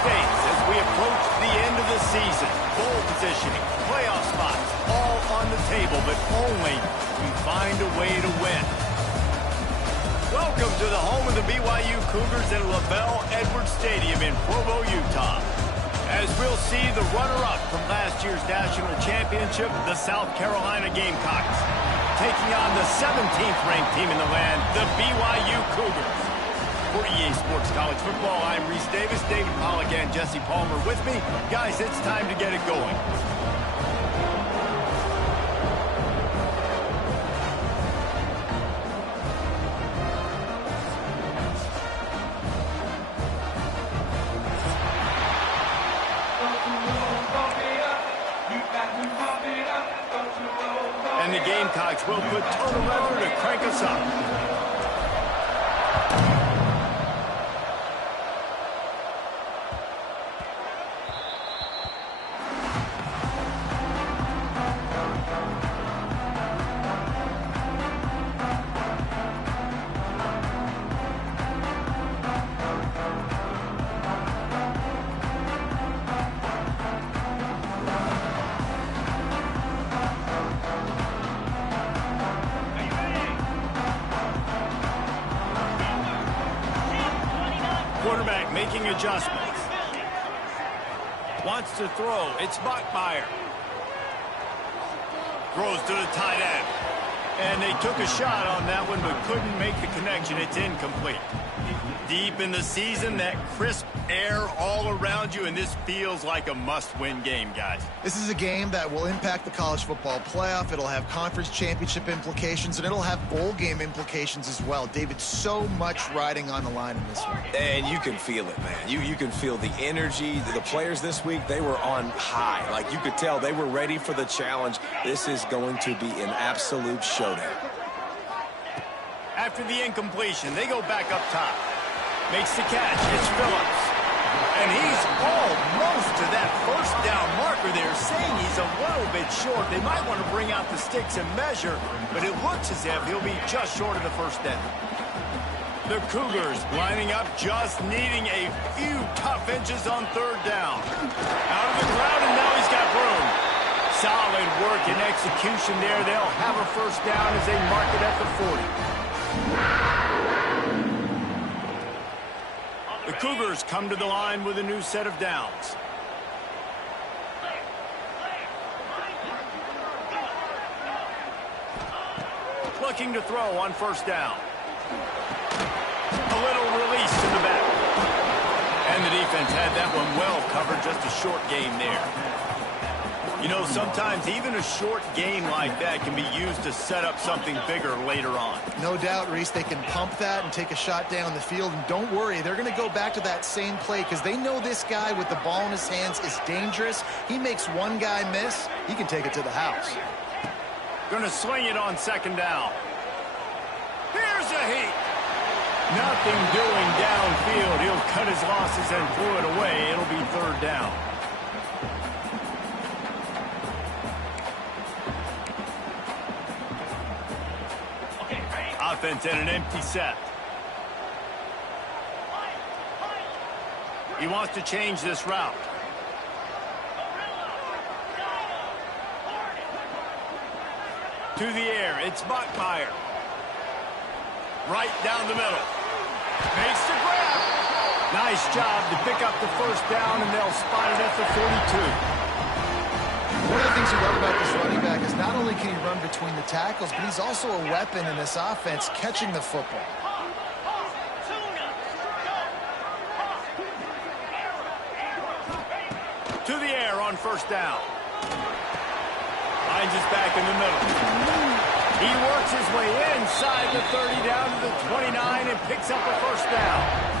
stakes as we approach the end of the season. Bowl positioning, playoff spots, all on the table, but only we find a way to win. Welcome to the home of the BYU Cougars at LaBelle Edwards Stadium in Provo, Utah. As we'll see the runner-up from last year's national championship, the South Carolina Gamecocks, taking on the 17th ranked team in the land, the BYU Cougars. For EA Sports College Football, I'm Reese Davis, David Pollack, and Jesse Palmer with me. Guys, it's time to get it going. And the Gamecocks will put total weather to crank us up. Quarterback making adjustments. Wants to throw. It's Bachmeier. Throws to the tight end. And they took a shot on that one, but couldn't make the connection. It's incomplete. Deep in the season, that crisp air all around you, and this feels like a must-win game, guys. This is a game that will impact the college football playoff. It'll have conference championship implications, and it'll have bowl game implications as well. David, so much riding on the line in this one. And you can feel it, man. You can feel the energy. The players this week, they were on high. Like, you could tell they were ready for the challenge. This is going to be an absolute showdown. After the incompletion, they go back up top. Makes the catch. It's Phillips. And he's almost to that first down marker there, saying he's a little bit short. They might want to bring out the sticks and measure, but it looks as if he'll be just short of the first down. The Cougars lining up, just needing a few tough inches on third down. Out of the crowd, and now he's got room. Solid work and execution there. They'll have a first down as they mark it at the 40. The Cougars come to the line with a new set of downs. Looking to throw on first down. A little release to the back. And the defense had that one well covered, just a short game there. You know, sometimes even a short game like that can be used to set up something bigger later on. No doubt, Reese, they can pump that and take a shot down the field. And don't worry, they're going to go back to that same play because they know this guy with the ball in his hands is dangerous. He makes one guy miss, he can take it to the house. Going to swing it on second down. Here's a heat. Nothing doing downfield. He'll cut his losses and throw it away. It'll be third down. Offense in an empty set. He wants to change this route. To the air, it's Bachmeier. Right down the middle. Makes the grab. Nice job to pick up the first down, and they'll spot it at the 42. One of the things you love about this running back is not only can he run between the tackles, but he's also a weapon in this offense, catching the football. To the air on first down. Finds his back in the middle. He works his way inside the 30 down to the 29 and picks up a first down.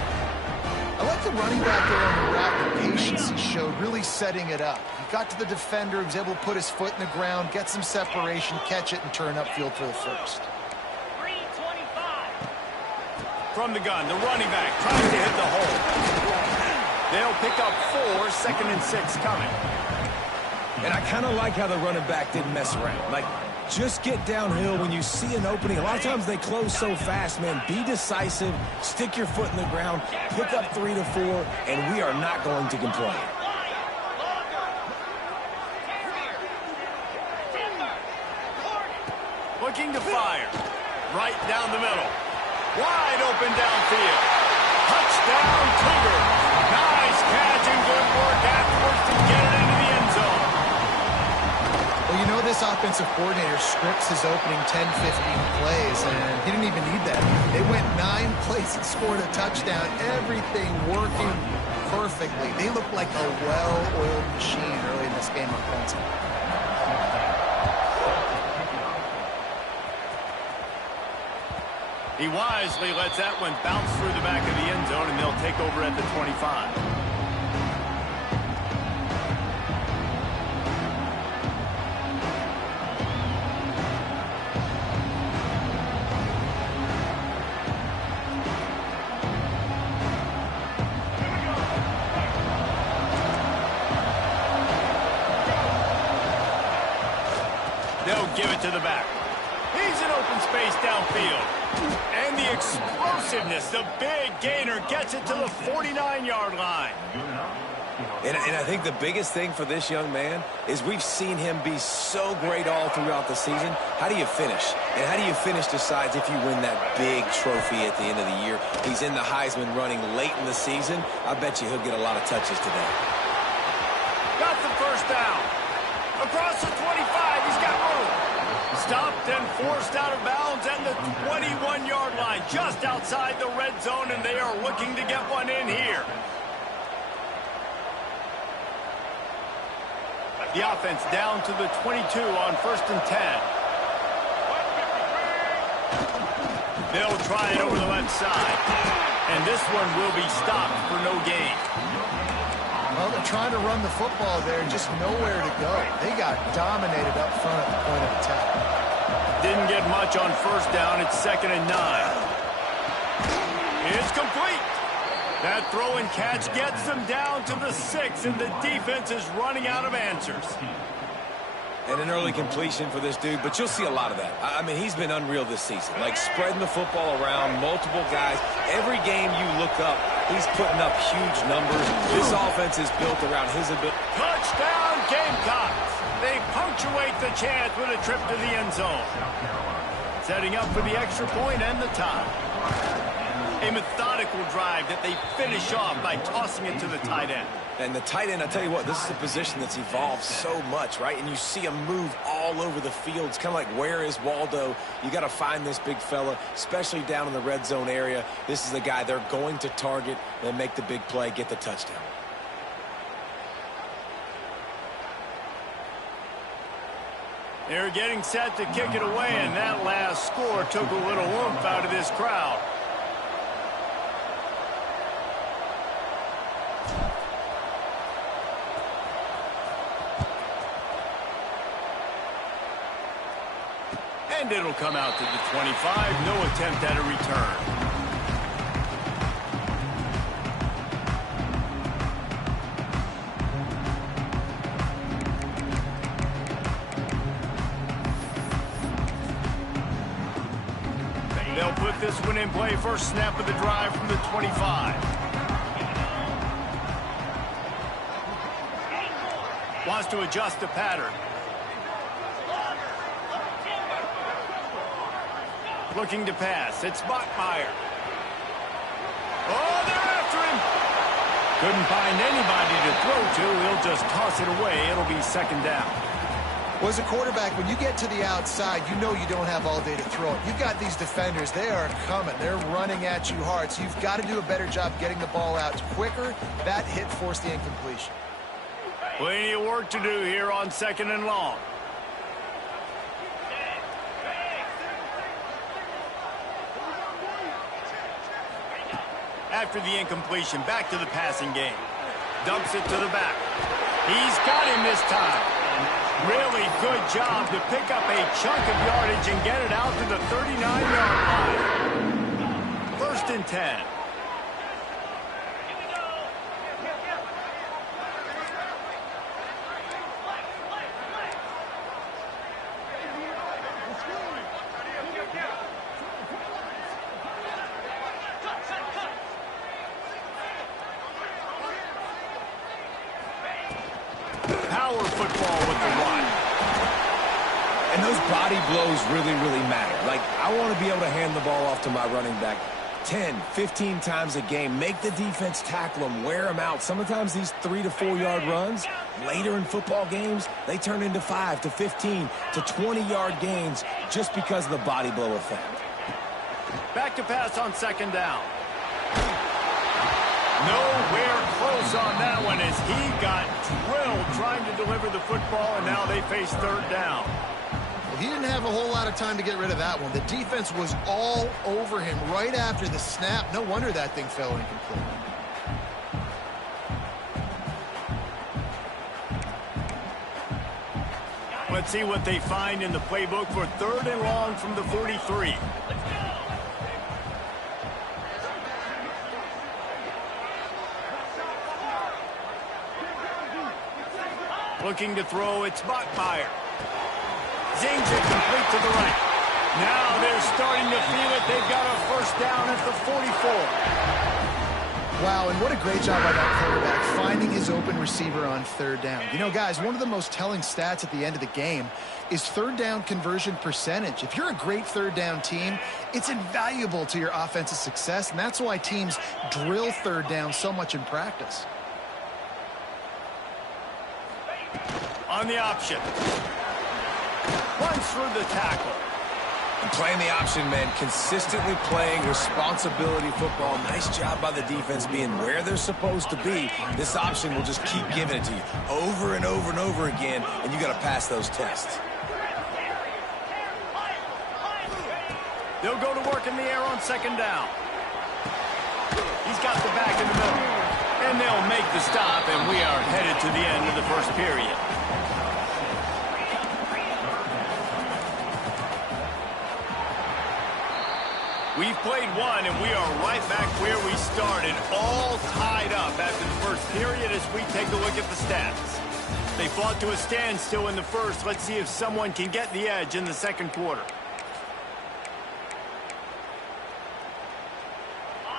I like the running back there on the route, the patience he showed, really setting it up. He got to the defender, he was able to put his foot in the ground, get some separation, catch it, and turn upfield for the first. From the gun, the running back tries to hit the hole. They'll pick up 4, 2nd and 6 coming. And I kind of like how the running back didn't mess around. Like, Just get downhill when you see an opening. A lot of times they close so fast, man. Be decisive, stick your foot in the ground, pick up 3 to 4, and we are not going to complain. Looking to fire. Right down the middle. Wide open downfield. Touchdown, Cougars. Nice catch and good work afterwards to get it into the end zone. Well, you know this offensive coordinator scripts his opening 10, 15 plays, and he didn't even need that. They went 9 plays and scored a touchdown. Everything working perfectly. They looked like a well-oiled machine early in this game offensively. He wisely lets that one bounce through the back of the end zone, and they'll take over at the 25. They'll give it to the back. He's in open space downfield. And the explosiveness, the big gainer gets it to the 49-yard line. And I think the biggest thing for this young man is we've seen him be so great all throughout the season. How do you finish? And how do you finish decides if you win that big trophy at the end of the year. He's in the Heisman running late in the season. I bet you he'll get a lot of touches today. Got the first down. Across the 25, he's got room. Stopped and forced out of bounds at the 21-yard line, just outside the red zone, and they are looking to get one in here. The offense down to the 22 on 1st and 10. They'll try it over the left side, and this one will be stopped for no gain. Well, they're trying to run the football there, just nowhere to go. They got dominated up front at the point of attack. Didn't get much on first down. It's 2nd and 9. It's complete. That throw and catch gets them down to the 6, and the defense is running out of answers. And an early completion for this dude, but you'll see a lot of that. I mean, he's been unreal this season, like spreading the football around, multiple guys. Every game you look up, he's putting up huge numbers. This offense is built around his ability. Touchdown, Gamecocks. They punctuate the chance with a trip to the end zone. Setting up for the extra point and the tie. A methodical drive that they finish off by tossing it to the tight end. And the tight end, I tell you what, this is a position that's evolved so much, right? And you see him move all over the field. It's kind of like, where is Waldo? You got to find this big fella, especially down in the red zone area. This is the guy they're going to target and make the big play, get the touchdown. They're getting set to kick it away, and that last score took a little oomph out of this crowd. And it'll come out to the 25. No attempt at a return. They'll put this one in play. First snap of the drive from the 25. Wants to adjust the pattern. Looking to pass. It's Bachmeier. Oh, they're after him. Couldn't find anybody to throw to. He'll just toss it away. It'll be 2nd down. Well, as a quarterback, when you get to the outside, you know you don't have all day to throw it. You've got these defenders. They are coming. They're running at you hard. So you've got to do a better job getting the ball out quicker. That hit forced the incompletion. Plenty of work to do here on 2nd and long. After the incompletion, back to the passing game. Dumps it to the back. He's got him this time. Really good job to pick up a chunk of yardage and get it out to the 39-yard line. 1st and 10. power football with the run. And those body blows really, really matter. Like, I want to be able to hand the ball off to my running back 10, 15 times a game. Make the defense tackle them, wear them out. Sometimes these 3 to 4 yard runs, later in football games, they turn into 5 to 15 to 20-yard gains just because of the body blow effect. Back to pass on second down. Nowhere close on that one as he got drilled trying to deliver the football, and now they face third down. He didn't have a whole lot of time to get rid of that one. The defense was all over him right after the snap. No wonder that thing fell incomplete. Let's see what they find in the playbook for third and long from the 43. Looking to throw, it's Bachmeier. Zings it complete to the right. Now they're starting to feel it. They've got a first down at the 44. Wow, and what a great job by that quarterback finding his open receiver on third down. You know, guys, one of the most telling stats at the end of the game is third down conversion percentage. If you're a great third down team, it's invaluable to your offensive success, and that's why teams drill third down so much in practice. On the option. Runs through the tackle. And playing the option, man, consistently playing responsibility football. Nice job by the defense being where they're supposed to be. This option will just keep giving it to you over and over and over again, and you got to pass those tests. They'll go to work in the air on second down. He's got the back in the middle. And they'll make the stop, and we are headed to the end of the first period. We've played one, and we are right back where we started, all tied up after the first period as we take a look at the stats. They fought to a standstill in the first. Let's see if someone can get the edge in the second quarter.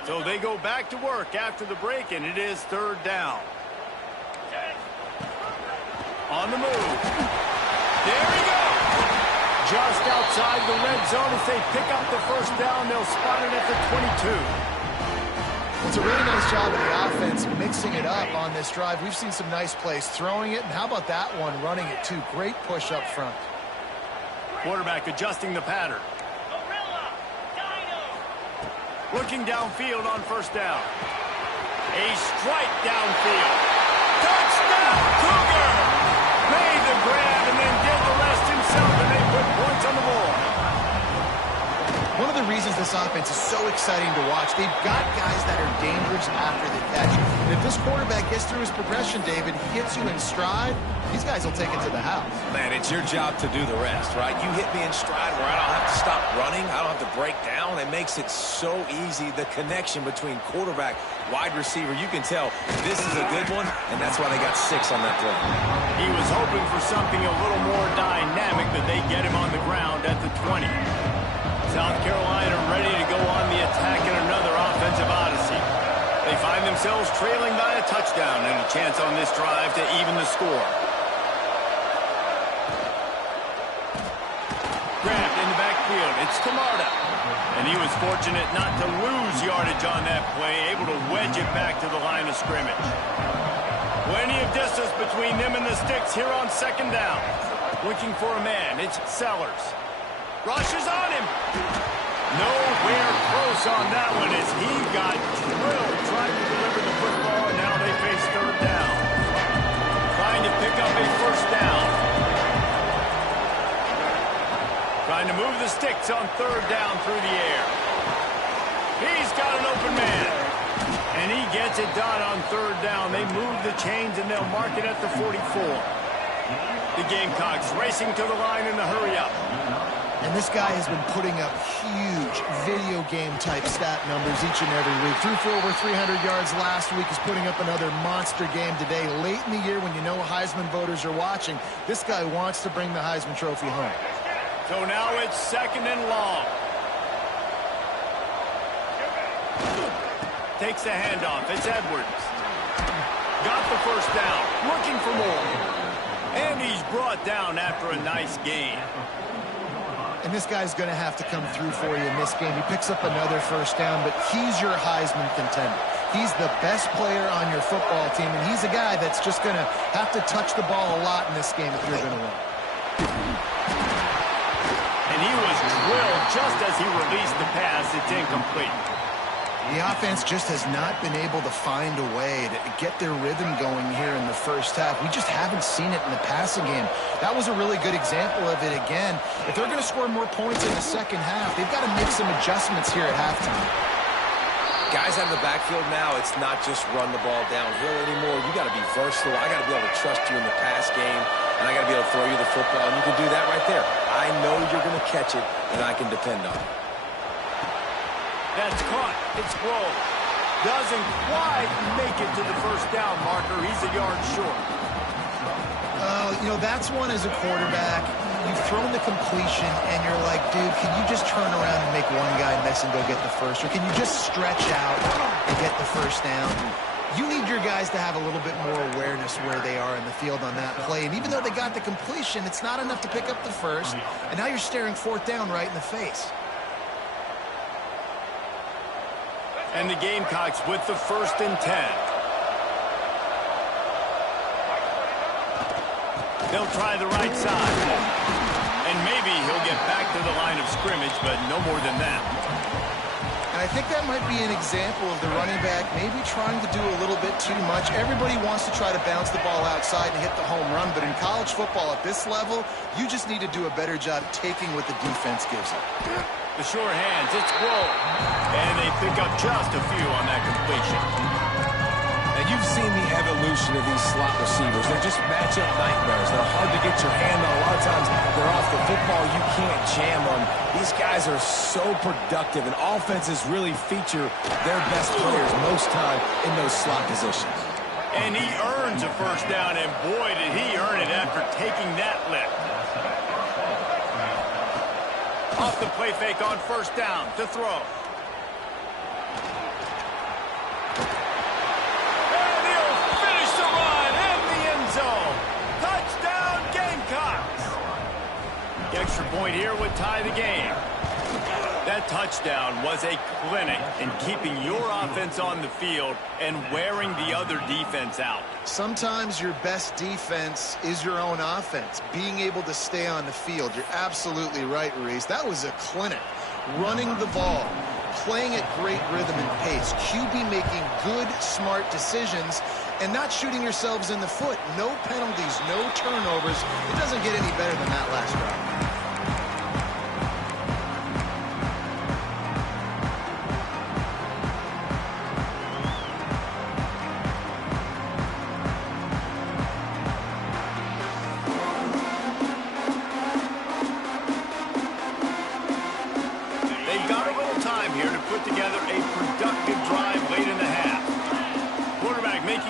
So they go back to work after the break, and it is third down. On the move. There he goes. Just outside the red zone as they pick up the first down. They'll spot it at the 22. Well, it's a really nice job of the offense mixing it up on this drive. We've seen some nice plays throwing it, and how about that one running it too? Great push up front. Quarterback adjusting the pattern. Looking downfield on first down. A strike downfield. Touchdown, Cougar! Made the grab and then did the rest himself, and they put points on the board. One of the reasons this offense is so exciting to watch, they've got guys that are dangerous after the catch. And if this quarterback gets through his progression, David, hits you in stride, these guys will take it to the house. Man, it's your job to do the rest, right? You hit me in stride where I don't have to stop running. I don't have to break down. It makes it so easy, the connection between quarterback, wide receiver. You can tell this is a good one, and that's why they got 6 on that play. He was hoping for something a little more dynamic, but they get him on the ground at the 20. South Carolina ready to go on the attack in another offensive odyssey. They find themselves trailing by a touchdown and a chance on this drive to even the score. Grabbed in the backfield. It's Camarda. And he was fortunate not to lose yardage on that play, able to wedge it back to the line of scrimmage. Plenty of distance between them and the sticks here on second down. Looking for a man. It's Sellers. Rushes on him. Nowhere close on that one as he got drilled trying to deliver the football, and now they face third down. Trying to pick up a first down. Trying to move the sticks on third down through the air. He's got an open man. And he gets it done on third down. They move the chains, and they'll mark it at the 44. The Gamecocks racing to the line in the hurry-up. And this guy has been putting up huge video game type stat numbers each and every week. Threw for over 300 yards last week. He's putting up another monster game today. Late in the year when you know Heisman voters are watching, this guy wants to bring the Heisman Trophy home. So now it's second and long. Takes the handoff. It's Edwards. Got the first down. Looking for more. And he's brought down after a nice gain. And this guy's going to have to come through for you in this game. He picks up another first down, but he's your Heisman contender. He's the best player on your football team, and he's a guy that's just going to have to touch the ball a lot in this game if you're going to win. And he was drilled just as he released the pass. It's incomplete. The offense just has not been able to find a way to get their rhythm going here in the first half. We just haven't seen it in the passing game. That was a really good example of it again. If they're going to score more points in the second half, they've got to make some adjustments here at halftime. Guys out of the backfield now, it's not just run the ball downhill anymore. You got to be versatile. I got to be able to trust you in the pass game, and I got to be able to throw you the football, and you can do that right there. I know you're going to catch it, and I can depend on it. That's caught. It's rolled. Doesn't quite make it to the first down marker. He's a yard short. You know, that's one as a quarterback. You've thrown the completion, and you're like, dude, can you just turn around and make one guy miss and go get the first? Or can you just stretch out and get the first down? You need your guys to have a little bit more awareness where they are in the field on that play. And even though they got the completion, it's not enough to pick up the first. And now you're staring fourth down right in the face. And the Gamecocks with the 1st and 10. They'll try the right side. And maybe he'll get back to the line of scrimmage, but no more than that. And I think that might be an example of the running back maybe trying to do a little bit too much. Everybody wants to try to bounce the ball outside and hit the home run, but in college football at this level, you just need to do a better job taking what the defense gives you. The short hands, it's rolled. And they pick up just a few on that completion. And you've seen the evolution of these slot receivers. They're just matchup nightmares. They're hard to get your hand on. A lot of times they're off the football. You can't jam them. These guys are so productive, and offenses really feature their best players most time in those slot positions. And he earns a first down, and boy, did he earn it after taking that lift. Off the play fake on first down to throw. And he'll finish the run in the end zone. Touchdown, Gamecocks. The extra point here would tie the game. That touchdown was a clinic in keeping your offense on the field and wearing the other defense out. Sometimes your best defense is your own offense, being able to stay on the field. You're absolutely right, Reese. That was a clinic. Running the ball, playing at great rhythm and pace, QB making good, smart decisions, and not shooting yourselves in the foot. No penalties, no turnovers. It doesn't get any better than that last drive.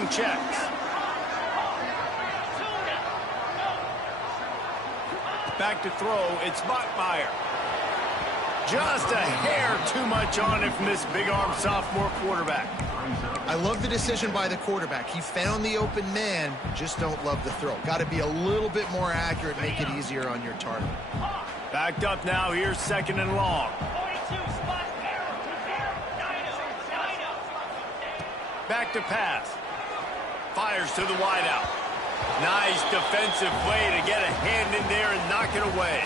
Checks. Back to throw, it's Bachmeier. Just a hair too much on it from this big-arm sophomore quarterback. I love the decision by the quarterback. He found the open man, just don't love the throw. Got to be a little bit more accurate, make it easier on your target. Backed up now, here's 2nd and long. Back to pass. Fires to the wideout. Nice defensive play to get a hand in there and knock it away.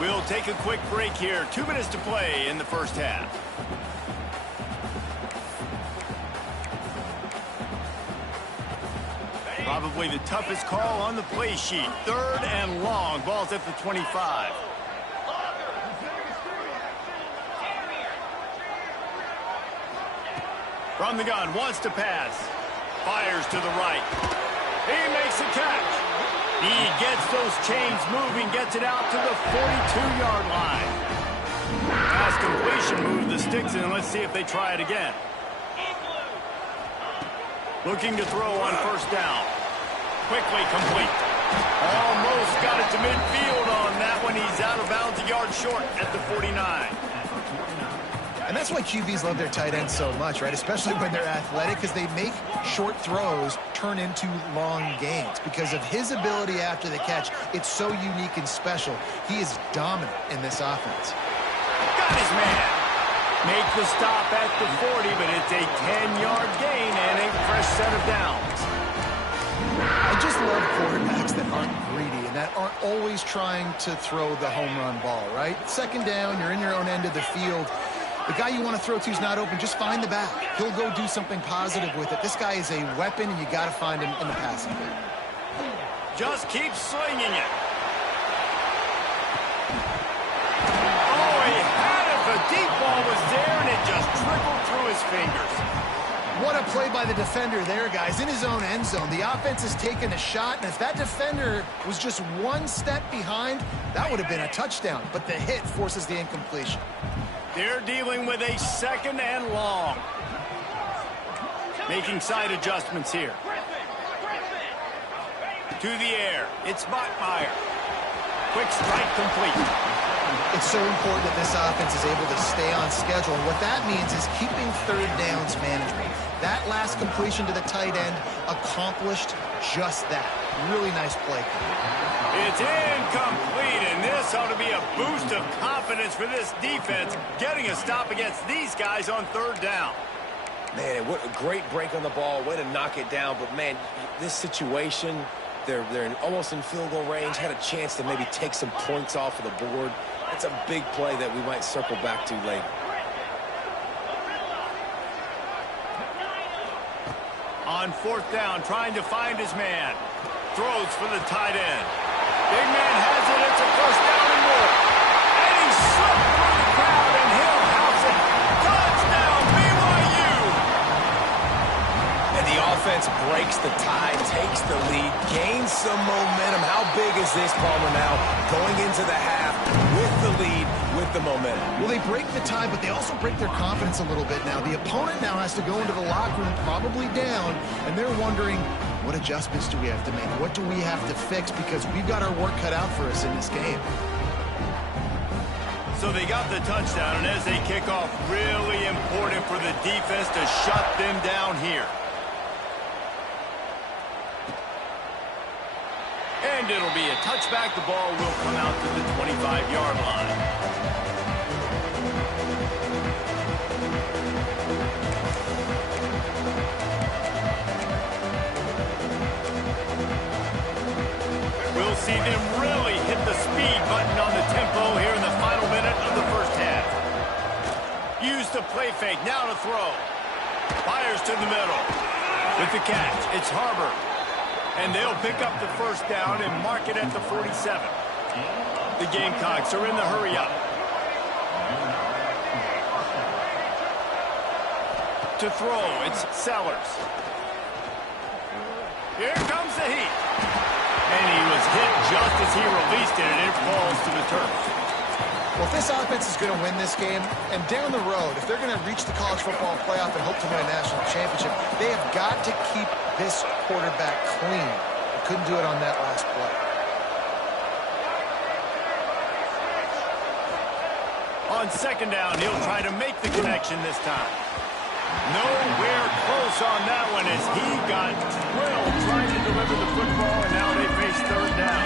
We'll take a quick break here. 2 minutes to play in the first half. Probably the toughest call on the play sheet. 3rd and long. Ball's at the 25. From the gun, wants to pass. Fires to the right. He makes a catch. He gets those chains moving, gets it out to the 42-yard line. Pass completion, move the sticks in. Let's see if they try it again. Looking to throw on first down. Quickly complete. Almost got it to midfield on that one. He's out of bounds, a yard short at the 49. And that's why QBs love their tight ends so much, right? Especially when they're athletic, because they make short throws turn into long gains. Because of his ability after the catch, it's so unique and special. He is dominant in this offense. Got his man. Make the stop at the 40, but it's a 10-yard gain and a fresh set of downs. I just love quarterbacks that aren't greedy and that aren't always trying to throw the home run ball, right? Second down, you're in your own end of the field. The guy you want to throw to is not open. Just find the back. He'll go do something positive with it. This guy is a weapon, and you got to find him in the passing game. Just keep slinging it. Oh, he had it. The deep ball was there, and it just trickled through his fingers. What a play by the defender there, guys. In his own end zone, the offense has taken a shot, and if that defender was just one step behind, that would have been a touchdown. But the hit forces the incompletion. They're dealing with a second and long. Making side adjustments here. To the air. It's Bachmeier. Quick strike complete. It's so important that this offense is able to stay on schedule. And what that means is keeping third downs management. That last completion to the tight end accomplished just that. Really nice play. It's incomplete, and this ought to be a boost of confidence for this defense, getting a stop against these guys on third down. Man, what a great break on the ball. Way to knock it down. But, man, this situation, they're almost in field goal range, had a chance to maybe take some points off of the board. That's a big play that we might circle back to later. On fourth down, trying to find his man. Throws for the tight end. Big man has it. It's a first down and more. And he slipped through the crowd, and he'll house it. Touchdown, BYU! And the offense breaks the tie, takes the lead, gains some momentum. How big is this, Palmer, now? Going into the half with the lead, with the momentum. Well, they break the tie, but they also break their confidence a little bit now. The opponent now has to go into the locker room, probably down, and they're wondering, what adjustments do we have to make? What do we have to fix? Because we've got our work cut out for us in this game. So they got the touchdown, and as they kick off, really important for the defense to shut them down here. And it'll be a touchback. The ball will come out to the 25-yard line. We'll see them really hit the speed button on the tempo here in the final minute of the first half. Use the play fake, now to throw. Fires to the middle. With the catch, it's Harbor. And they'll pick up the first down and mark it at the 47. The Gamecocks are in the hurry-up. To throw, it's Sellers. Here comes the heat. And he was hit just as he released it, and it falls to the turf. Well, if this offense is going to win this game, and down the road, if they're going to reach the college football playoff and hope to win a national championship, they have got to keep this quarterback clean. They couldn't do it on that last play. On second down, he'll try to make the connection this time. Nowhere close on that one as he got drilled trying to deliver the football, and now they face third down.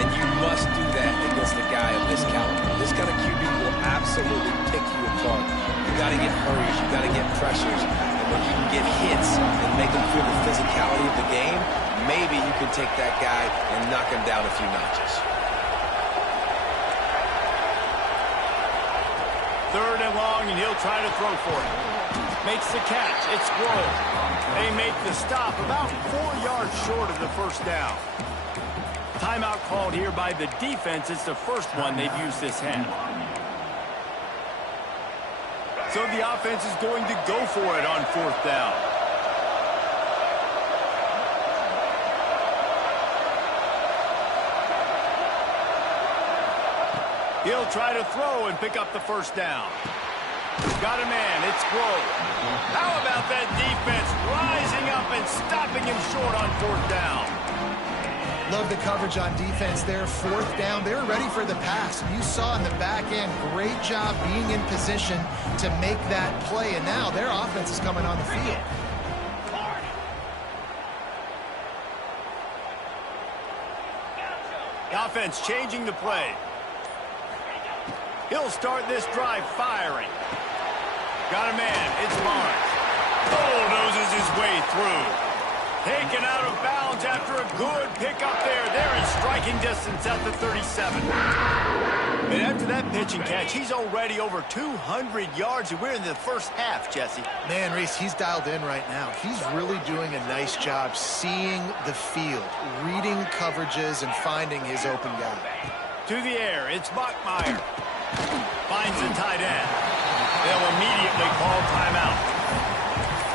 And you must do that against a guy of this caliber. This kind of QB will absolutely pick you apart. You got to get hurries, you got to get pressures, and when you can get hits and make them feel the physicality of the game, maybe you can take that guy and knock him down a few notches. Third and long, and he'll try to throw for it. Makes the catch. It's Grove. They make the stop about 4 yards short of the first down. Timeout called here by the defense. It's the first one they've used this half. So the offense is going to go for it on fourth down. He'll try to throw and pick up the first down. Got a man. It's Grove. How about that defense rising up and stopping him short on fourth down? Love the coverage on defense there. 4th down. They were ready for the pass. You saw in the back end, great job being in position to make that play. And now their offense is coming on the field. The offense changing the play. He'll start this drive firing. Got a man. It's Barnes. Bulldozes his way through. Taken out of bounds after a good pickup there. They're in striking distance at the 37. And after that pitch and catch, he's already over 200 yards. And we're in the first half, Jesse. Man, Reese, he's dialed in right now. He's really doing a nice job seeing the field, reading coverages, and finding his open guy. To the air, it's Bachmeier. Finds the tight end. They'll immediately call timeout.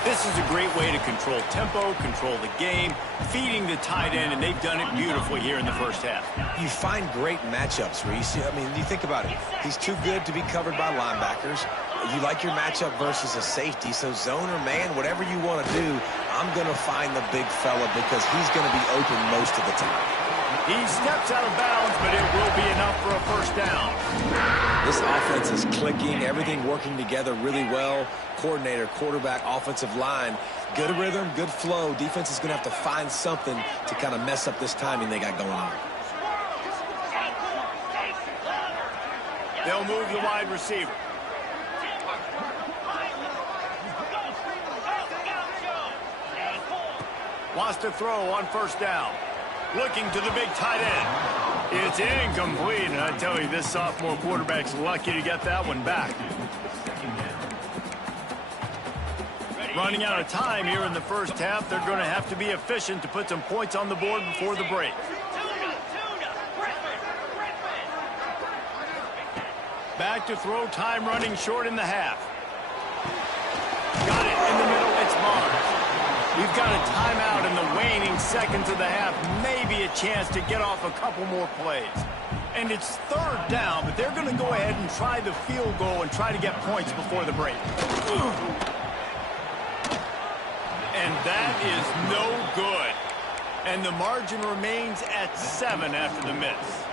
This is a great way to control tempo, control the game, feeding the tight end, and they've done it beautifully here in the first half. You find great matchups, Reese. I mean, you think about it. He's too good to be covered by linebackers. You like your matchup versus a safety, so zone or man, whatever you want to do, I'm going to find the big fella because he's going to be open most of the time. He steps out of bounds, but it will be enough for a first down. This offense is clicking, everything working together really well. Coordinator, quarterback, offensive line, good rhythm, good flow. Defense is going to have to find something to kind of mess up this timing they got going on. They'll move the wide receiver. Wants to throw on first down. Looking to the big tight end. It's incomplete, and I tell you, this sophomore quarterback's lucky to get that one back. Running out of time here in the first half. They're going to have to be efficient to put some points on the board before the break. Back to throw, time running short in the half. Got it in the middle, it's Barnes. We've got a timeout in the waning seconds of the half. Maybe a chance to get off a couple more plays. And it's 3rd down, but they're going to go ahead and try the field goal and try to get points before the break. And that is no good. And the margin remains at 7 after the miss.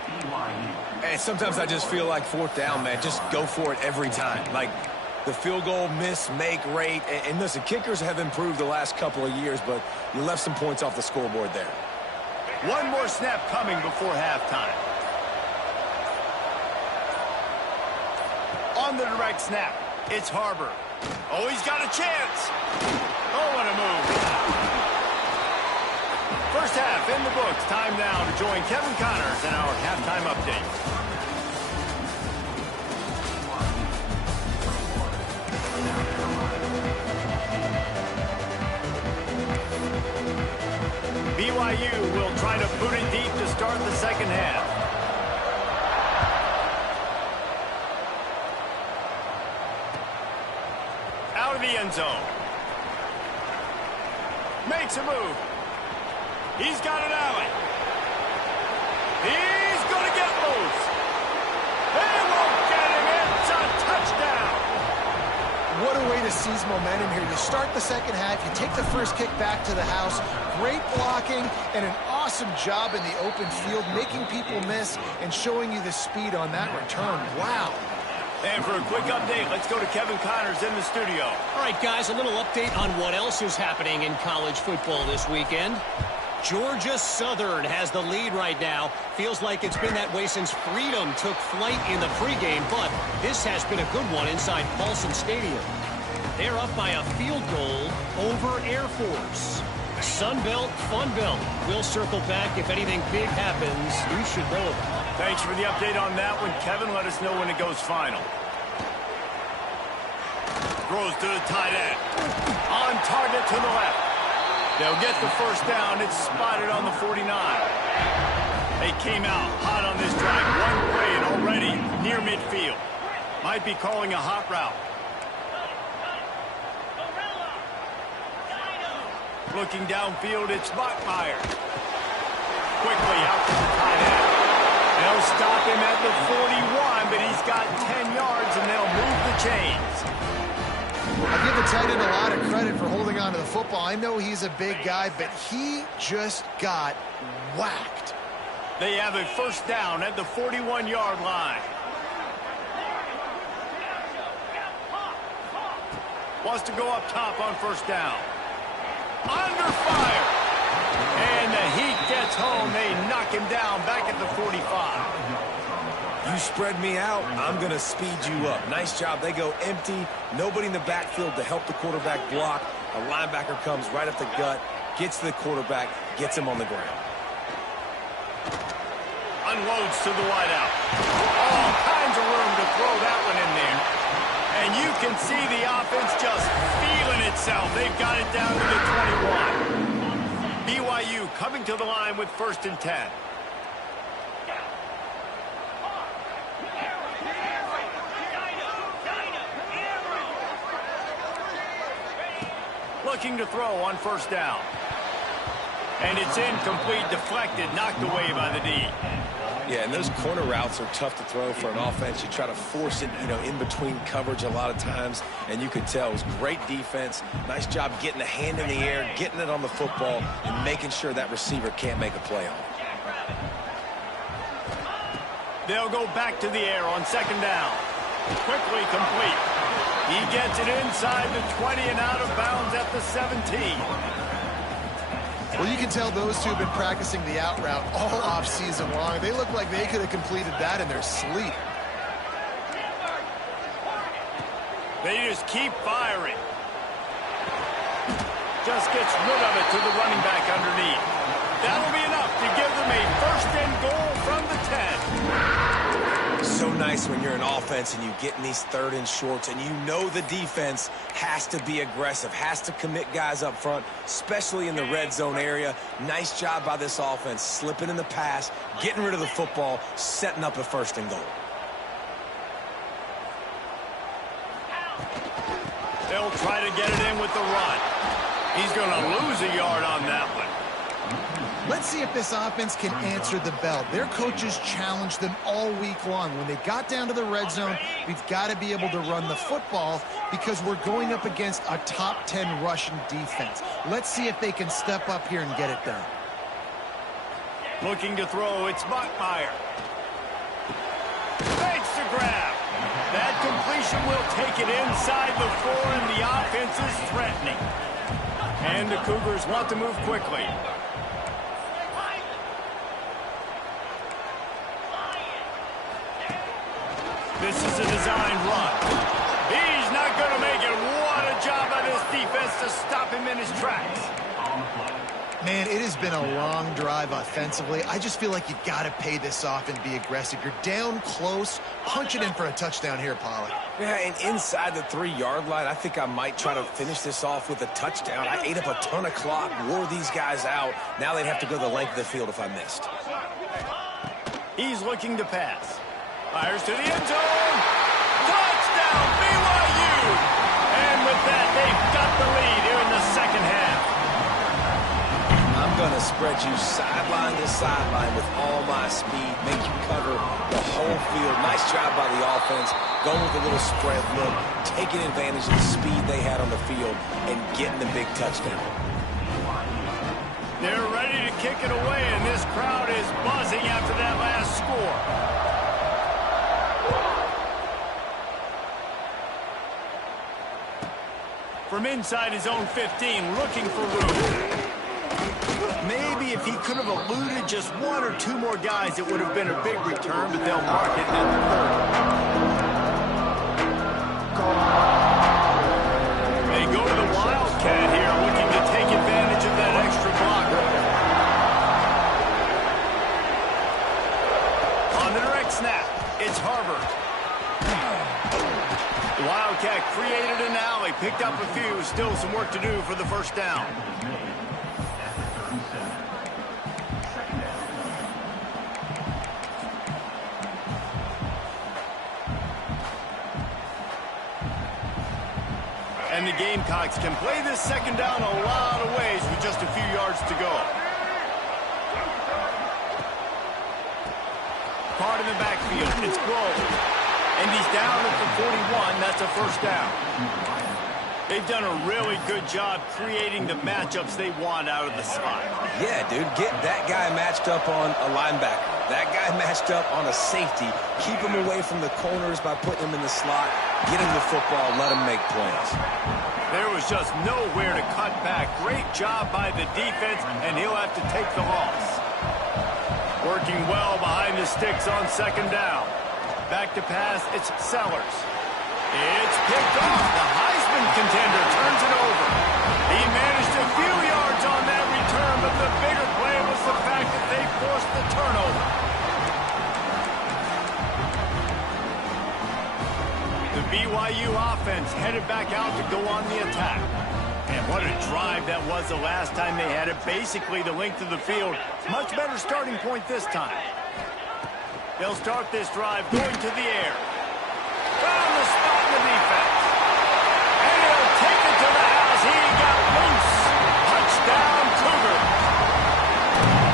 And sometimes I just feel like 4th down, man, just go for it every time. Like, the field goal miss, make rate. And listen, kickers have improved the last couple of years, but you left some points off the scoreboard there. One more snap coming before halftime. On the direct snap, it's Harbor. Oh, he's got a chance. Oh, what a move. First half in the books. Time now to join Kevin Connors in our halftime update. BYU will try to boot it deep to start the second half. Out of the end zone. Makes a move. He's got an alley. He's going to get loose. They won't get him. It's a touchdown. What a way to seize momentum here. You start the second half, you take the first kick back to the house, great blocking, and an awesome job in the open field, making people miss and showing you the speed on that return. Wow. And for a quick update, let's go to Kevin Connors in the studio. All right, guys, a little update on what else is happening in college football this weekend. Georgia Southern has the lead right now. Feels like it's been that way since Freedom took flight in the pregame, but this has been a good one inside Paulson Stadium. They're up by a field goal over Air Force. Sunbelt, Funbelt. We'll circle back if anything big happens. You should know about it. Thanks for the update on that one, Kevin. Let us know when it goes final. Throws to the tight end. On target to the left. They'll get the first down. It's spotted on the 49. They came out hot on this drive. One play and already near midfield. Might be calling a hot route. Looking downfield, it's Bachmeier. Quickly out to the tight end. They'll stop him at the 41, but he's got 10 yards, and they'll move the chains. I give the tight end a lot of credit for holding on to the football. I know he's a big guy, but he just got whacked. They have a first down at the 41-yard line. Wants to go up top on first down. Under fire. And the heat gets home. They knock him down back at the 45. You spread me out, I'm going to speed you up. Nice job. They go empty. Nobody in the backfield to help the quarterback block. A linebacker comes right up the gut, gets to the quarterback, gets him on the ground. Unloads to the wideout. All kinds of room to throw that one in there. And you can see the offense just feeling itself. They've got it down to the 21. BYU coming to the line with 1st and 10. Looking to throw on first down. And it's incomplete, deflected, knocked away by the D. Yeah, and those corner routes are tough to throw for an offense. You try to force it, in between coverage a lot of times, and you could tell it was great defense. Nice job getting the hand in the air, getting it on the football, and making sure that receiver can't make a play on it. They'll go back to the air on 2nd down. Quickly complete. He gets it inside the 20 and out of bounds at the 17. Well, you can tell those two have been practicing the out route all off-season long. They look like they could have completed that in their sleep. They just keep firing. Just gets rid of it to the running back underneath. That'll be enough to give them a 1st and goal from the 10. So nice when you're an offense and you get in these 3rd and shorts and you know the defense has to be aggressive, has to commit guys up front, especially in the red zone area. Nice job by this offense, slipping in the pass, getting rid of the football, setting up a 1st and goal. They'll try to get it in with the run. He's going to lose a yard on that one. Let's see if this offense can answer the bell. Their coaches challenged them all week long. When they got down to the red zone, we've got to be able to run the football because we're going up against a top 10 Russian defense. Let's see if they can step up here and get it done. Looking to throw, it's Bachmeier. Makes the grab. That completion will take it inside the 4, and the offense is threatening. And the Cougars want to move quickly. This is a designed run. He's not going to make it. What a job by this defense to stop him in his tracks. Man, it has been a long drive offensively. I just feel like you've got to pay this off and be aggressive. You're down close. Punch it in for a touchdown here, Pollard. Yeah, and inside the 3-yard line, I think I might try to finish this off with a touchdown. I ate up a ton of clock, wore these guys out. Now they'd have to go the length of the field if I missed. He's looking to pass. Fires to the end zone. Touchdown, BYU! And with that, they've got the lead here in the 2nd half. I'm going to spread you sideline to sideline with all my speed, make you cover the whole field. Nice job by the offense, going with a little spread look, taking advantage of the speed they had on the field, and getting the big touchdown. They're ready to kick it away, and this crowd is buzzing after that last score. From inside his own 15, looking for room. Maybe if he could have eluded just 1 or 2 more guys, it would have been a big return, but they'll mark it at the 30. They go to the Wildcat here, looking to take advantage of that extra blocker. On the direct snap, it's Harvard. The Wildcat created an alley, picked up a few, still some work to do for the 1st down. And the Gamecocks can play this 2nd down a lot of ways with just a few yards to go. Caught in the backfield, it's Grove. And he's down at the 41. That's a 1st down. 2nd and 10 Well, They've done a really good job creating the matchups they want out of the slot. Yeah, dude, get that guy matched up on a linebacker. That guy matched up on a safety. Keep him away from the corners by putting him in the slot. Get him the football, let him make plays. There was just nowhere to cut back. Great job by the defense, and he'll have to take the loss. Working well behind the sticks on second down. Back to pass, it's Sellers. It's picked off. The Heisman contender turns it over. He managed a few yards on that return, but the bigger play was the fact that they forced the turnover. The BYU offense headed back out to go on the attack. And what a drive that was the last time they had it. Basically the length of the field. Much better starting point this time. They'll start this drive going to the air. Found the spot in the defense. And he'll take it to the house. He got loose. Touchdown, Cougars.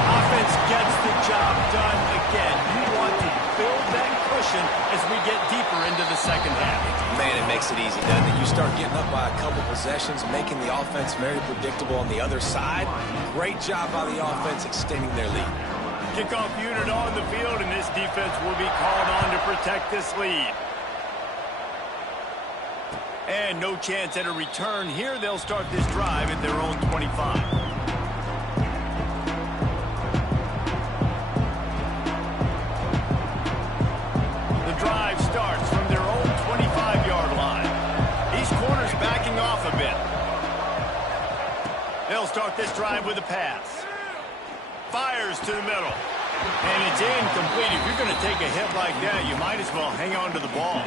Offense gets the job done again. You want to build that cushion as we get deeper into the second half. Man, it makes it easy, doesn't it? You start getting up by a couple possessions, making the offense very predictable on the other side. Great job by the offense extending their lead. Kickoff unit on the field, and this defense will be called on to protect this lead. And no chance at a return here. They'll start this drive at their own 25. The drive starts from their own 25-yard line. These corners backing off a bit. They'll start this drive with a pass. Fires to the middle. And it's incomplete. If you're going to take a hit like that, you might as well hang on to the ball.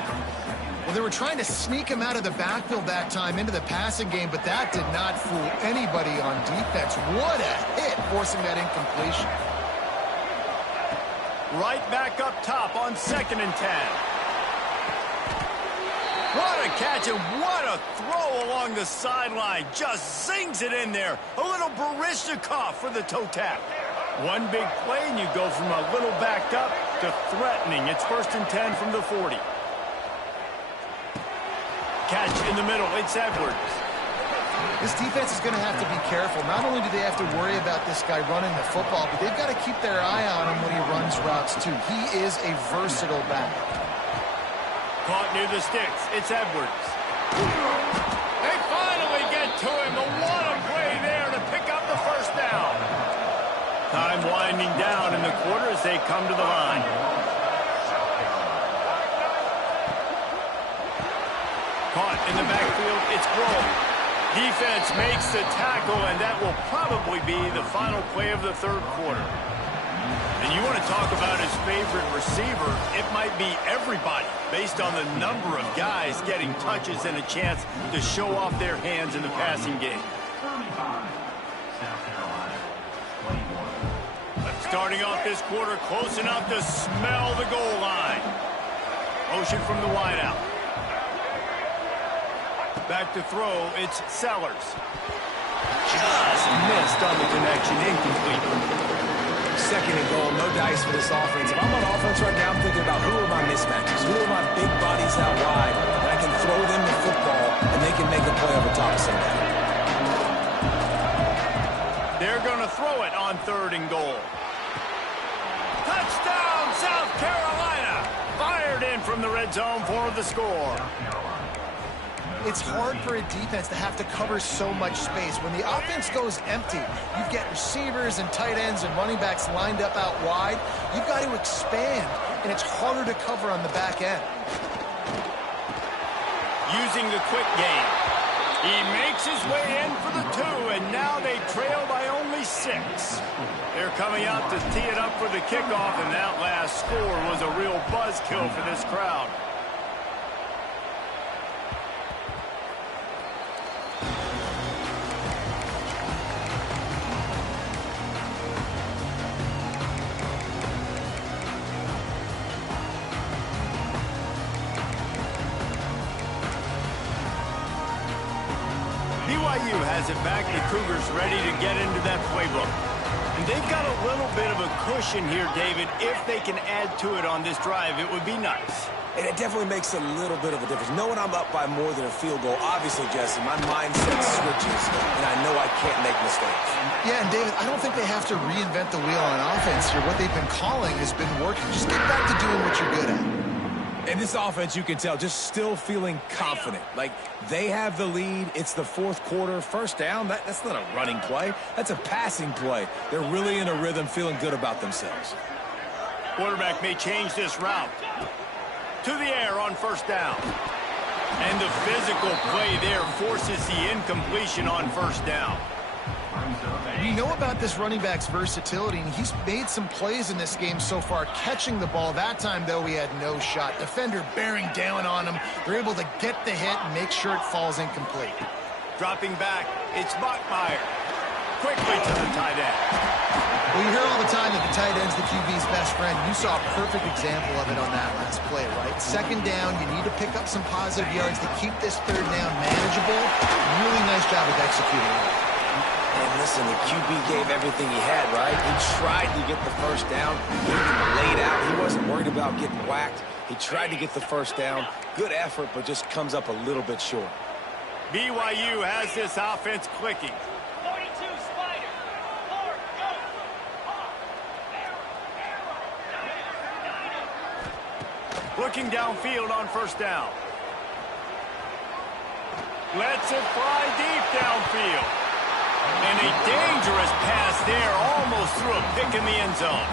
Well, they were trying to sneak him out of the backfield that time into the passing game, but that did not fool anybody on defense. What a hit, forcing that incompletion. Right back up top on 2nd and 10. What a catch and what a throw along the sideline. Just zings it in there. A little Baryshnikov for the toe tap. One big play and you go from a little backed up to threatening. It's 1st and 10 from the 40. Catch in the middle. It's Edwards. This defense is going to have to be careful. Not only do they have to worry about this guy running the football, but they've got to keep their eye on him when he runs routes too. He is a versatile back. Caught near the sticks. It's Edwards. They finally get to him. A what a play there to pick up the first down. Time winding down in the quarter as they come to the line. Caught in the backfield. It's Grove. Defense makes the tackle, and that will probably be the final play of the third quarter. And you want to talk about his favorite receiver, it might be everybody, based on the number of guys getting touches and a chance to show off their hands in the passing game. Starting off this quarter, close enough to smell the goal line. Motion from the wideout. Back to throw, it's Sellers. Just missed on the connection, incomplete. 2nd and goal, no dice for this offense. If I'm on offense right now, I'm thinking about who are my mismatches, who are my big bodies out wide, and I can throw them the football, and they can make a play over top of somebody. They're going to throw it on 3rd and goal. Touchdown, South Carolina! Fired in from the red zone for the score. It's hard for a defense to have to cover so much space. When the offense goes empty, you get receivers and tight ends and running backs lined up out wide. You've got to expand, and it's harder to cover on the back end. Using the quick game. He makes his way in for the 2, and now they trail by only 6. They're coming out to tee it up for the kickoff, and that last score was a real buzzkill for this crowd. BYU has it back. The Cougars ready to get into that playbook. And they've got a little bit of a cushion here, David. If they can add to it on this drive, it would be nice. And it definitely makes a little bit of a difference. Knowing I'm up by more than a field goal, obviously, Jesse, my mindset switches, and I know I can't make mistakes. Yeah, and David, I don't think they have to reinvent the wheel on offense here. What they've been calling has been working. Just get back to doing what you're good at. And this offense, you can tell, just still feeling confident. Like, they have the lead. It's the fourth quarter. First down, that's not a running play. That's a passing play. They're really in a rhythm, feeling good about themselves. Quarterback may change this route. To the air on first down. And the physical play there forces the incompletion on first down. We know about this running back's versatility, and he's made some plays in this game so far, catching the ball. That time, though, he had no shot. Defender bearing down on him. They're able to get the hit and make sure it falls incomplete. Dropping back, it's Bachmeier. Quickly to the tight end. Well, you hear all the time that the tight end's the QB's best friend. You saw a perfect example of it on that last play, right? Second down, you need to pick up some positive yards to keep this third down manageable. Really nice job of executing it. And listen, the QB gave everything he had, right? He tried to get the first down. He laid out. He wasn't worried about getting whacked. He tried to get the first down. Good effort, but just comes up a little bit short. BYU has this offense clicking. Looking downfield on first down. Lets it fly deep downfield. And a dangerous pass there, almost threw a pick in the end zone.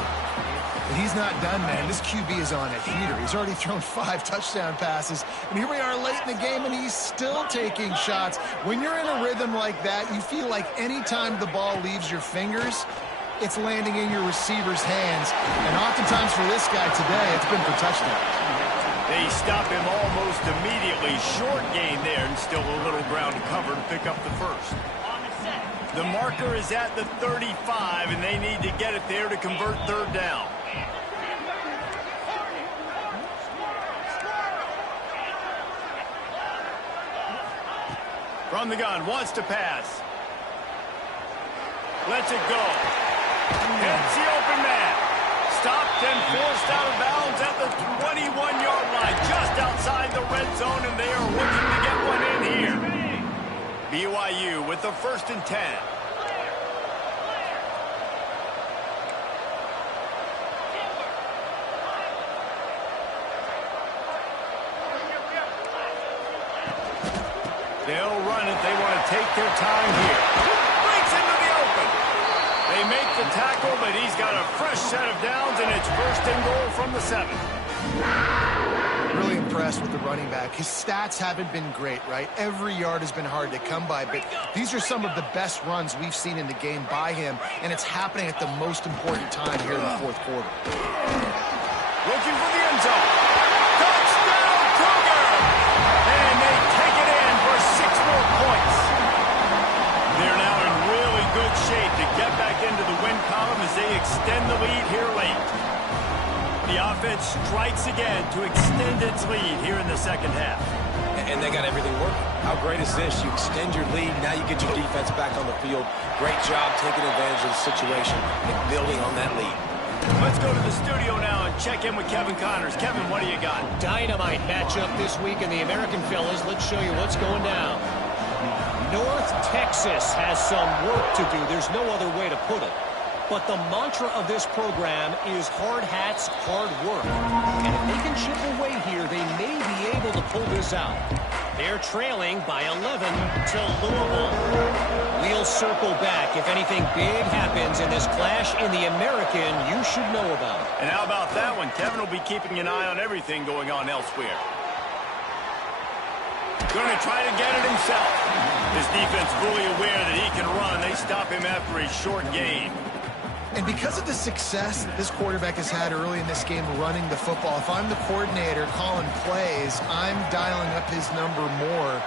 But he's not done, man. This QB is on a heater. He's already thrown 5 touchdown passes. And here we are late in the game, and he's still taking shots. When you're in a rhythm like that, you feel like any time the ball leaves your fingers, it's landing in your receiver's hands. And oftentimes for this guy today, it's been for touchdowns. They stop him almost immediately. Short gain there, and still a little ground to cover to pick up the first. The marker is at the 35, and they need to get it there to convert third down. From the gun, wants to pass. Lets it go. Hits the open man. Stopped and forced out of bounds at the 21-yard line, just outside the red zone, and they are looking to get one in here. BYU with the 1st and 10. They'll run it. They want to take their time here. Breaks into the open. They make the tackle, but he's got a fresh set of downs, and it's 1st and goal from the 7. Really impressed with the running back. His stats haven't been great, right? Every yard has been hard to come by, but these are some of the best runs we've seen in the game by him, and it's happening at the most important time here in the fourth quarter. Looking for the end zone. Touchdown, Cougar! And they take it in for 6 more points. They're now in really good shape to get back into the win column as they extend the lead here late. The offense strikes again to extend its lead here in the second half. And they got everything working. How great is this? You extend your lead, now you get your defense back on the field. Great job taking advantage of the situation and building on that lead. Let's go to the studio now and check in with Kevin Connors. Kevin, what do you got? Dynamite matchup this week in the American fellas. Let's show you what's going down. North Texas has some work to do. There's no other way to put it. But the mantra of this program is hard hats, hard work. And if they can chip away here, they may be able to pull this out. They're trailing by 11 to Louisville. We'll circle back. If anything big happens in this clash in the American, you should know about it. And how about that one? Kevin will be keeping an eye on everything going on elsewhere. Going to try to get it himself. His defense fully aware that he can run. They stop him after a short gain. And because of the success this quarterback has had early in this game running the football, if I'm the coordinator calling plays, I'm dialing up his number more.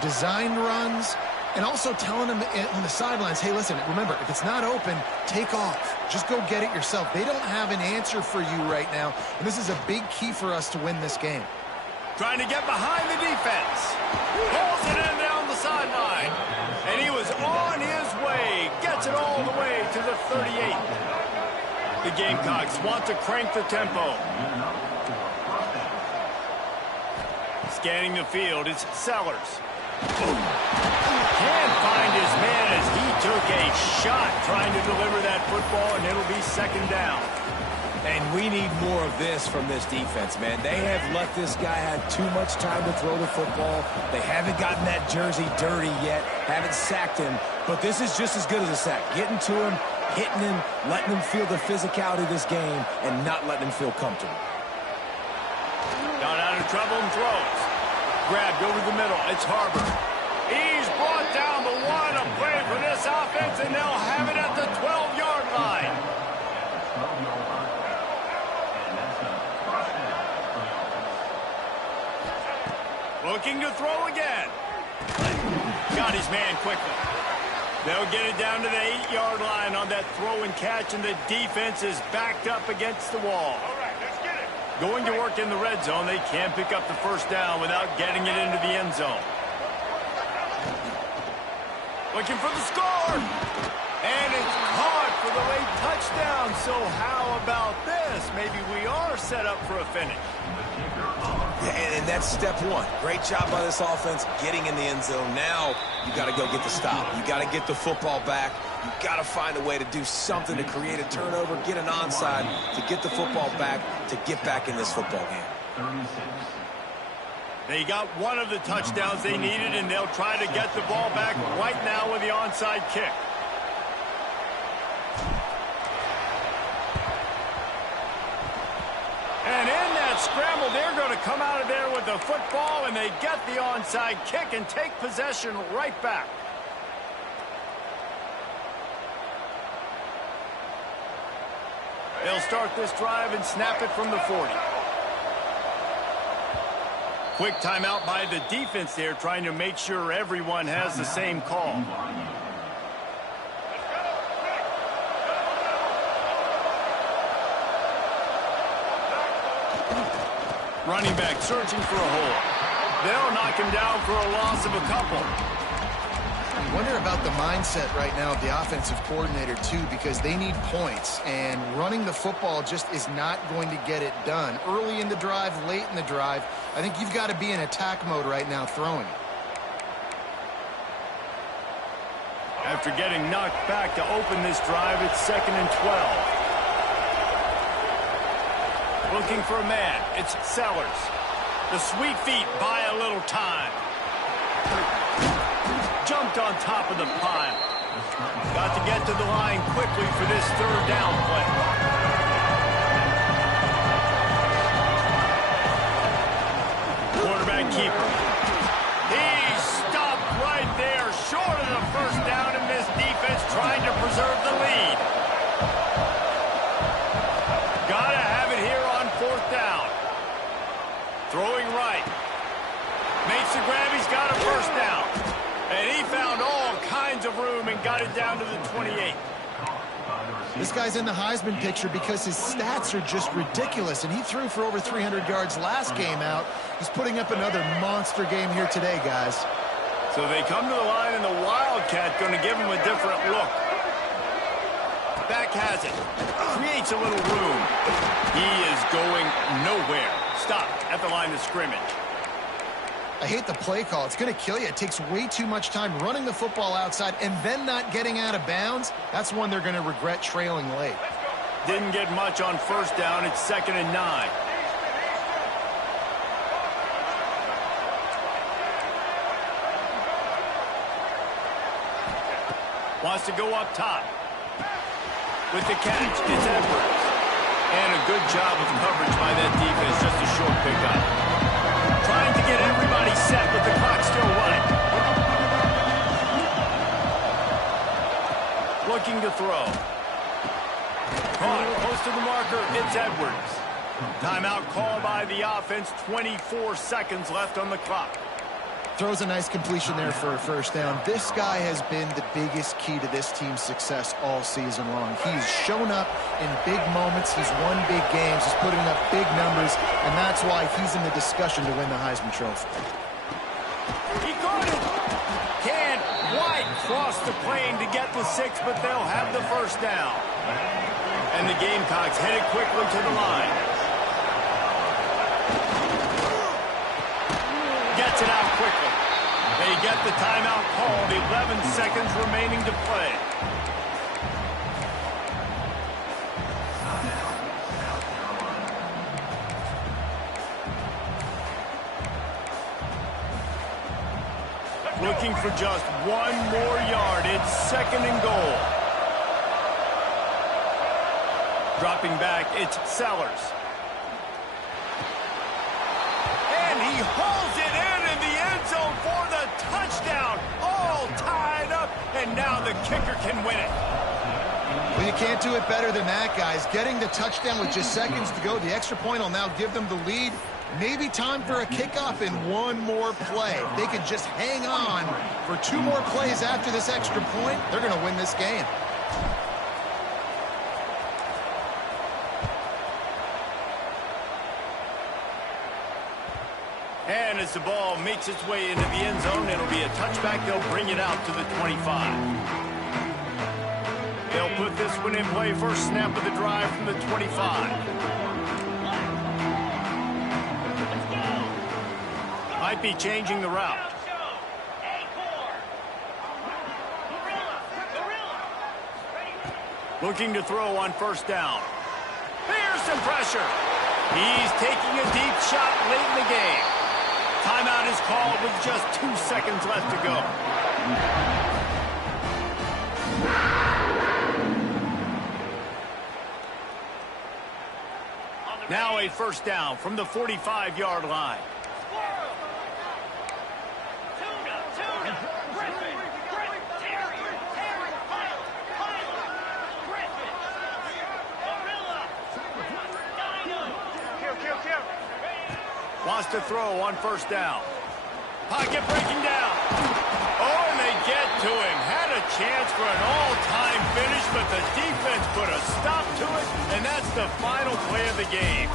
Designed runs, and also telling him on the sidelines, hey, listen, remember, if it's not open, take off. Just go get it yourself. They don't have an answer for you right now, and this is a big key for us to win this game. Trying to get behind the defense. Pulls it in down the sideline. And he was on his way. Gets it all the way to the 38. The Gamecocks want to crank the tempo. Scanning the field, it's Sellers. Can't find his man as he took a shot trying to deliver that football, and it'll be second down. And we need more of this from this defense, man. They have let this guy have too much time to throw the football. They haven't gotten that jersey dirty yet, haven't sacked him, but this is just as good as a sack. Getting to him, hitting him, letting him feel the physicality of this game, and not letting him feel comfortable. Got out of trouble and throws. Grabbed over the middle. It's Harbor. He's brought down the one. A play for this offense, and they'll have it at the 12-yard line. Looking to throw again. Got his man quickly. They'll get it down to the 8-yard line on that throw and catch, and the defense is backed up against the wall. Going to work in the red zone, they can't pick up the first down without getting it into the end zone. Looking for the score. And it's caught for the late touchdown. So how about this? Maybe we are set up for a finish. Yeah, and that's step one. Great job by this offense getting in the end zone. Now you got to go get the stop. You got to get the football back. You got to find a way to do something to create a turnover, get an onside, to get the football back, to get back in this football game. They got one of the touchdowns they needed, and they'll try to get the ball back right now with the onside kick. And in that scramble, they're going to come out of there with the football, and they get the onside kick and take possession right back. They'll start this drive and snap it from the 40. Quick timeout by the defense there, trying to make sure everyone has the same call. Running back searching for a hole. They'll knock him down for a loss of a couple. I wonder about the mindset right now of the offensive coordinator, too, because they need points, and running the football just is not going to get it done. Early in the drive, late in the drive, I think you've got to be in attack mode right now throwing. After getting knocked back to open this drive, it's 2nd and 12. Looking for a man. It's Sellers. The sweet feet buy a little time. Jumped on top of the pile. Got to get to the line quickly for this third down play. Quarterback keeper. He's stopped right there, short of the first down, and this defense trying to preserve the lead. Gotta have it here on 4th down. Throwing right. Makes the grab. He's got a first down. And he found all kinds of room and got it down to the 28. This guy's in the Heisman picture because his stats are just ridiculous, and he threw for over 300 yards last game out. He's putting up another monster game here today, guys. So they come to the line, and the Wildcat going to give him a different look. Back has it. Creates a little room. He is going nowhere. Stop at the line of scrimmage. I hate the play call. It's going to kill you. It takes way too much time running the football outside and then not getting out of bounds. That's one they're going to regret trailing late. Didn't get much on first down. It's 2nd and 9. Wants to go up top. With the catch, it's Edwards. And a good job of coverage by that defense. Just a short pickup. Trying to get everybody set with the clock still running. Looking to throw. Caught close to the marker. It's Edwards. Timeout call by the offense. 24 seconds left on the clock. Throws a nice completion there for a first down. This guy has been the biggest key to this team's success all season long. He's shown up in big moments. He's won big games. He's putting up big numbers, and that's why he's in the discussion to win the Heisman Trophy. He got it. Can't quite cross the plane to get the 6, but they'll have the first down. And the Gamecocks headed quickly to the line. gets it out quickly. They get the timeout called. 11 seconds remaining to play. Looking for just one more yard. It's 2nd and goal. Dropping back, it's Sellers. And he hauls it in the end zone for the touchdown. All tied up, and now the kicker can win it. Well, you can't do it better than that, guys. Getting the touchdown with just seconds to go. The extra point will now give them the lead. Maybe time for a kickoff and one more play. If they can just hang on for 2 more plays after this extra point, they're going to win this game. And as the ball makes its way into the end zone, it'll be a touchback. They'll bring it out to the 25. They'll put this one in play. First snap of the drive from the 25. Might be changing the route. Looking to throw on first down. Here's some pressure. He's taking a deep shot late in the game. Timeout is called with just 2 seconds left to go. Now a first down from the 45-yard line. Wants to throw on first down. Pocket breaking down. Oh, and they get to him. Had a chance for an all-time finish, but the defense put a stop to it, and that's the final play of the game.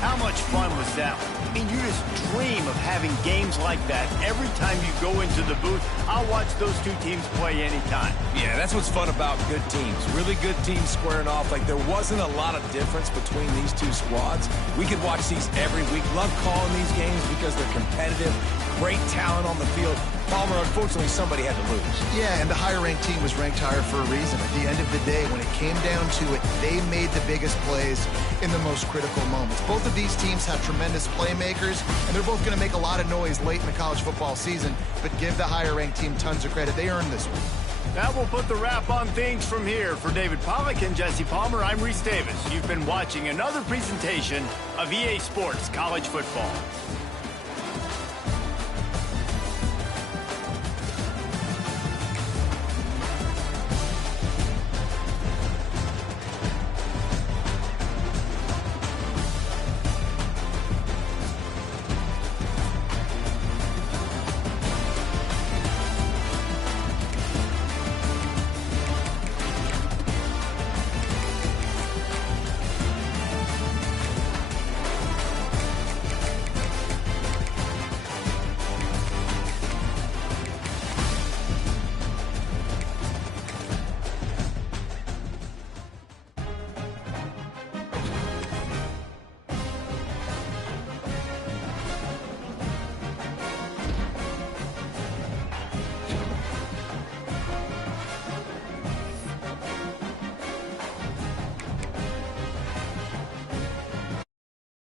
How much fun was that one? I mean, you just dream of having games like that every time you go into the booth. I'll watch those two teams play anytime. Yeah, that's what's fun about good teams. Really good teams squaring off. Like, there wasn't a lot of difference between these two squads. We could watch these every week. Love calling these games because they're competitive. Great talent on the field. Palmer, unfortunately, somebody had to lose. Yeah, and the higher-ranked team was ranked higher for a reason. At the end of the day, when it came down to it, they made the biggest plays in the most critical moments. Both of these teams have tremendous playmakers, and they're both going to make a lot of noise late in the college football season, but give the higher-ranked team tons of credit. They earned this one. That will put the wrap on things from here. For David Pollack and Jesse Palmer, I'm Reese Davis. You've been watching another presentation of EA Sports College Football.